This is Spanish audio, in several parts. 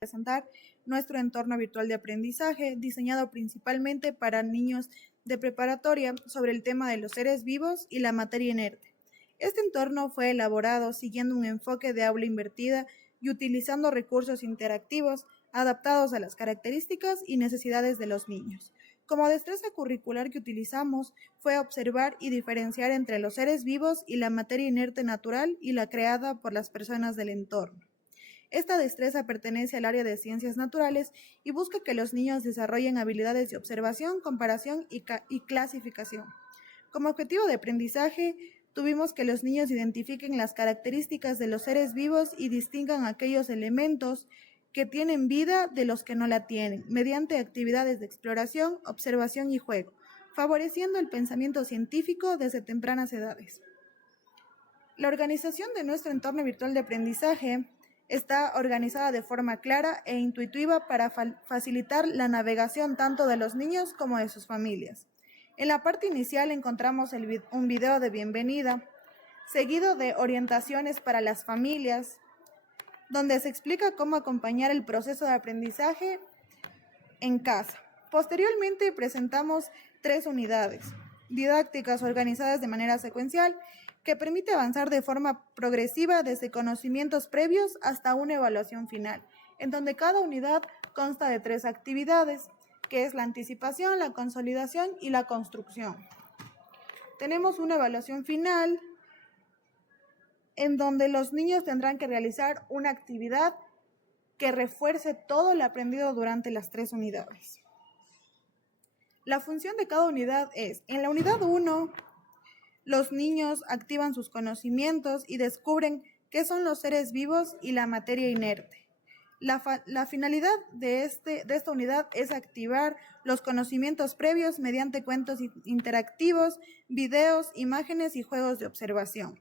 Presentar nuestro entorno virtual de aprendizaje, diseñado principalmente para niños de preparatoria, sobre el tema de los seres vivos y la materia inerte. Este entorno fue elaborado siguiendo un enfoque de aula invertida y utilizando recursos interactivos adaptados a las características y necesidades de los niños. Como destreza curricular que utilizamos fue observar y diferenciar entre los seres vivos y la materia inerte natural y la creada por las personas del entorno. Esta destreza pertenece al área de ciencias naturales y busca que los niños desarrollen habilidades de observación, comparación y clasificación. Como objetivo de aprendizaje, tuvimos que los niños identifiquen las características de los seres vivos y distingan aquellos elementos que tienen vida de los que no la tienen, mediante actividades de exploración, observación y juego, favoreciendo el pensamiento científico desde tempranas edades. La organización de nuestro entorno virtual de aprendizaje está organizada de forma clara e intuitiva para facilitar la navegación tanto de los niños como de sus familias. En la parte inicial encontramos un video de bienvenida, seguido de orientaciones para las familias, donde se explica cómo acompañar el proceso de aprendizaje en casa. Posteriormente presentamos 3 unidades didácticas organizadas de manera secuencial que permite avanzar de forma progresiva desde conocimientos previos hasta una evaluación final, en donde cada unidad consta de 3 actividades, que es la anticipación, la consolidación y la construcción. Tenemos una evaluación final en donde los niños tendrán que realizar una actividad que refuerce todo lo aprendido durante las 3 unidades. La función de cada unidad es: en la unidad 1, los niños activan sus conocimientos y descubren qué son los seres vivos y la materia inerte. La finalidad de esta unidad es activar los conocimientos previos mediante cuentos interactivos, videos, imágenes y juegos de observación.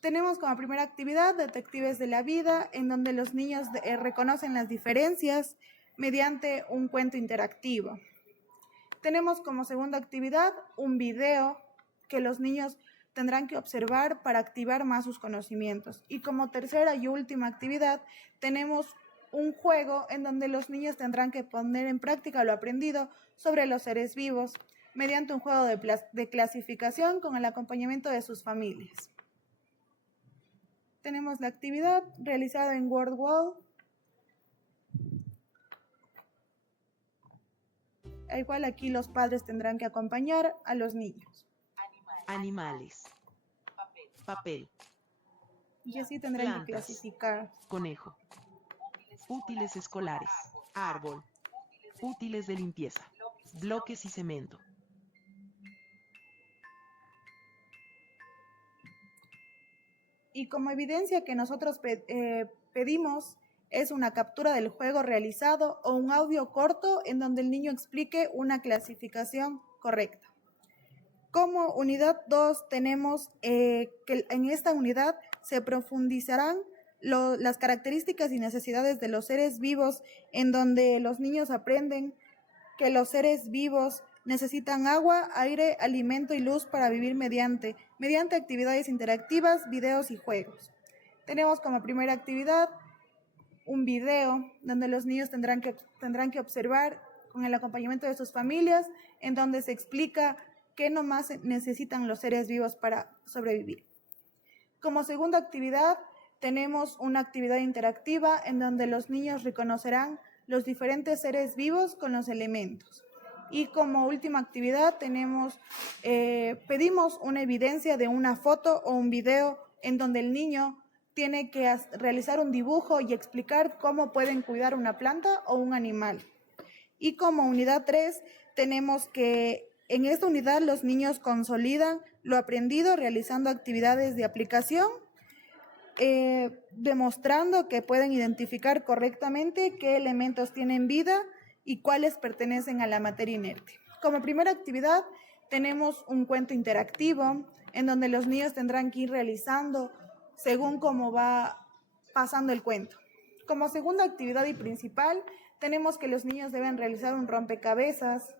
Tenemos como primera actividad Detectives de la Vida, en donde los niños reconocen las diferencias mediante un cuento interactivo. Tenemos como segunda actividad un video que los niños tendrán que observar para activar más sus conocimientos. Y como tercera y última actividad, tenemos un juego en donde los niños tendrán que poner en práctica lo aprendido sobre los seres vivos mediante un juego de clasificación con el acompañamiento de sus familias. Tenemos la actividad realizada en WordWall. Igual aquí los padres tendrán que acompañar a los niños. Animales. Papel. Y así tendrán Plantas. que clasificar. Conejo. Útiles escolares. Árbol. Útiles de limpieza. Bloques y cemento. Y como evidencia que nosotros pedimos es una captura del juego realizado o un audio corto en donde el niño explique una clasificación correcta. Como unidad 2 tenemos que en esta unidad se profundizarán las características y necesidades de los seres vivos, en donde los niños aprenden que los seres vivos necesitan agua, aire, alimento y luz para vivir mediante actividades interactivas, videos y juegos. Tenemos como primera actividad un video donde los niños tendrán que observar con el acompañamiento de sus familias, en donde se explica qué nomás necesitan los seres vivos para sobrevivir. Como segunda actividad tenemos una actividad interactiva en donde los niños reconocerán los diferentes seres vivos con los elementos. Y como última actividad pedimos una evidencia de una foto o un video en donde el niño tiene que realizar un dibujo y explicar cómo pueden cuidar una planta o un animal. Y como unidad 3 tenemos que en esta unidad los niños consolidan lo aprendido realizando actividades de aplicación, demostrando que pueden identificar correctamente qué elementos tienen vida y cuáles pertenecen a la materia inerte. Como primera actividad tenemos un cuento interactivo en donde los niños tendrán que ir realizando según cómo va pasando el cuento. Como segunda actividad y principal tenemos que los niños deben realizar un rompecabezas,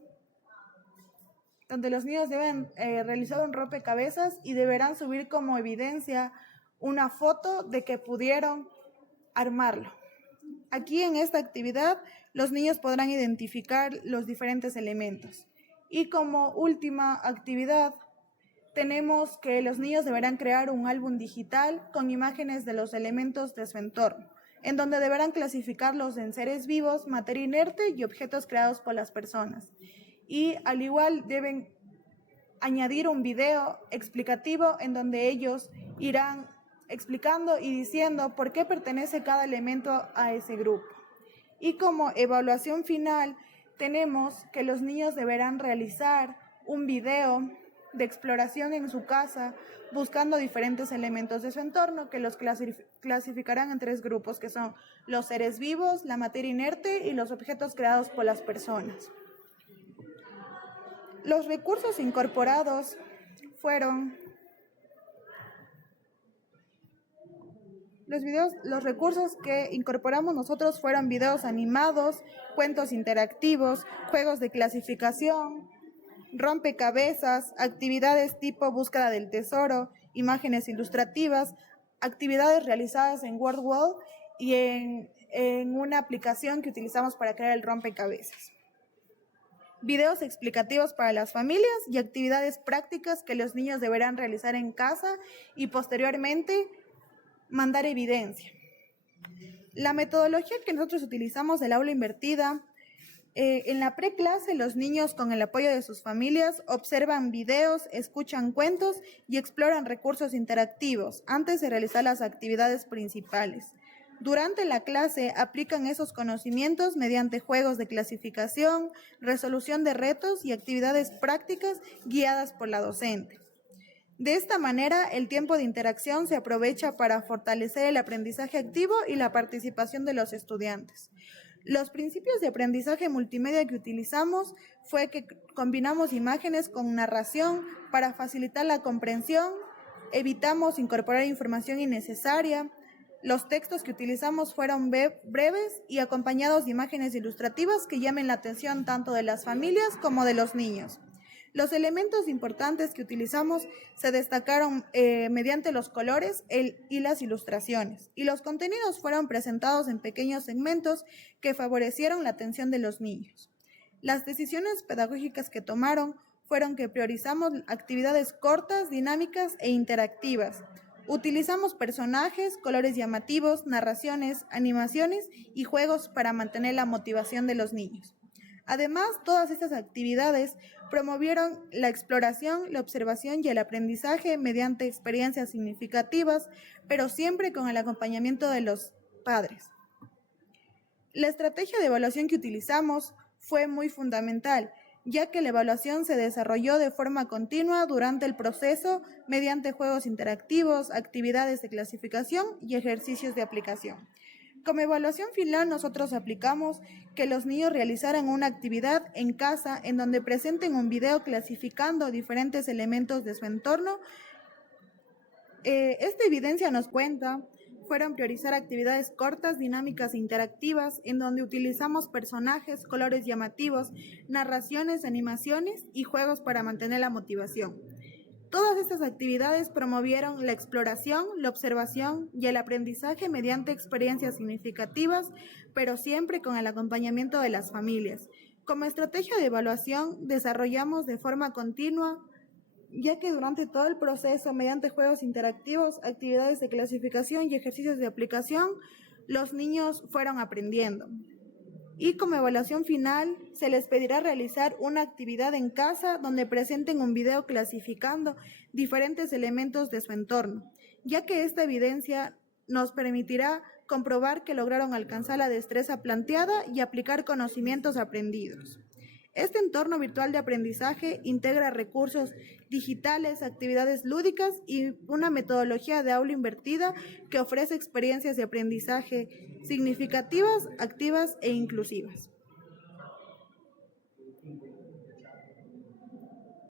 donde los niños deben realizar un rompecabezas y deberán subir como evidencia una foto de que pudieron armarlo. Aquí en esta actividad los niños podrán identificar los diferentes elementos. Y como última actividad, tenemos que los niños deberán crear un álbum digital con imágenes de los elementos de su entorno, en donde deberán clasificarlos en seres vivos, materia inerte y objetos creados por las personas. Y al igual deben añadir un video explicativo en donde ellos irán explicando y diciendo por qué pertenece cada elemento a ese grupo. Y como evaluación final, tenemos que los niños deberán realizar un video de exploración en su casa, buscando diferentes elementos de su entorno que los clasificarán en 3 grupos, que son los seres vivos, la materia inerte y los objetos creados por las personas. Los recursos incorporados fueron los recursos que incorporamos nosotros fueron videos animados, cuentos interactivos, juegos de clasificación, rompecabezas, actividades tipo búsqueda del tesoro, imágenes ilustrativas, actividades realizadas en WordWall y en una aplicación que utilizamos para crear el rompecabezas. Videos explicativos para las familias y actividades prácticas que los niños deberán realizar en casa y posteriormente mandar evidencia. La metodología que nosotros utilizamos del aula invertida, en la preclase los niños con el apoyo de sus familias observan videos, escuchan cuentos y exploran recursos interactivos antes de realizar las actividades principales. Durante la clase aplican esos conocimientos mediante juegos de clasificación, resolución de retos y actividades prácticas guiadas por la docente. De esta manera, el tiempo de interacción se aprovecha para fortalecer el aprendizaje activo y la participación de los estudiantes. Los principios de aprendizaje multimedia que utilizamos fue que combinamos imágenes con narración para facilitar la comprensión, evitamos incorporar información innecesaria. Los textos que utilizamos fueron breves y acompañados de imágenes ilustrativas que llamen la atención tanto de las familias como de los niños. Los elementos importantes que utilizamos se destacaron mediante los colores y las ilustraciones, y los contenidos fueron presentados en pequeños segmentos que favorecieron la atención de los niños. Las decisiones pedagógicas que tomaron fueron que priorizamos actividades cortas, dinámicas e interactivas. Utilizamos personajes, colores llamativos, narraciones, animaciones y juegos para mantener la motivación de los niños. Además, todas estas actividades promovieron la exploración, la observación y el aprendizaje mediante experiencias significativas, pero siempre con el acompañamiento de los padres. La estrategia de evaluación que utilizamos fue muy fundamental, ya que la evaluación se desarrolló de forma continua durante el proceso mediante juegos interactivos, actividades de clasificación y ejercicios de aplicación. Como evaluación final, nosotros aplicamos que los niños realizaran una actividad en casa en donde presenten un video clasificando diferentes elementos de su entorno. Esta evidencia nos cuenta fueron priorizar actividades cortas, dinámicas e interactivas, en donde utilizamos personajes, colores llamativos, narraciones, animaciones y juegos para mantener la motivación. Todas estas actividades promovieron la exploración, la observación y el aprendizaje mediante experiencias significativas, pero siempre con el acompañamiento de las familias. Como estrategia de evaluación, desarrollamos de forma continua, ya que durante todo el proceso, mediante juegos interactivos, actividades de clasificación y ejercicios de aplicación, los niños fueron aprendiendo. Y como evaluación final, se les pedirá realizar una actividad en casa donde presenten un video clasificando diferentes elementos de su entorno, ya que esta evidencia nos permitirá comprobar que lograron alcanzar la destreza planteada y aplicar conocimientos aprendidos. Este entorno virtual de aprendizaje integra recursos digitales, actividades lúdicas y una metodología de aula invertida que ofrece experiencias de aprendizaje significativas, activas e inclusivas.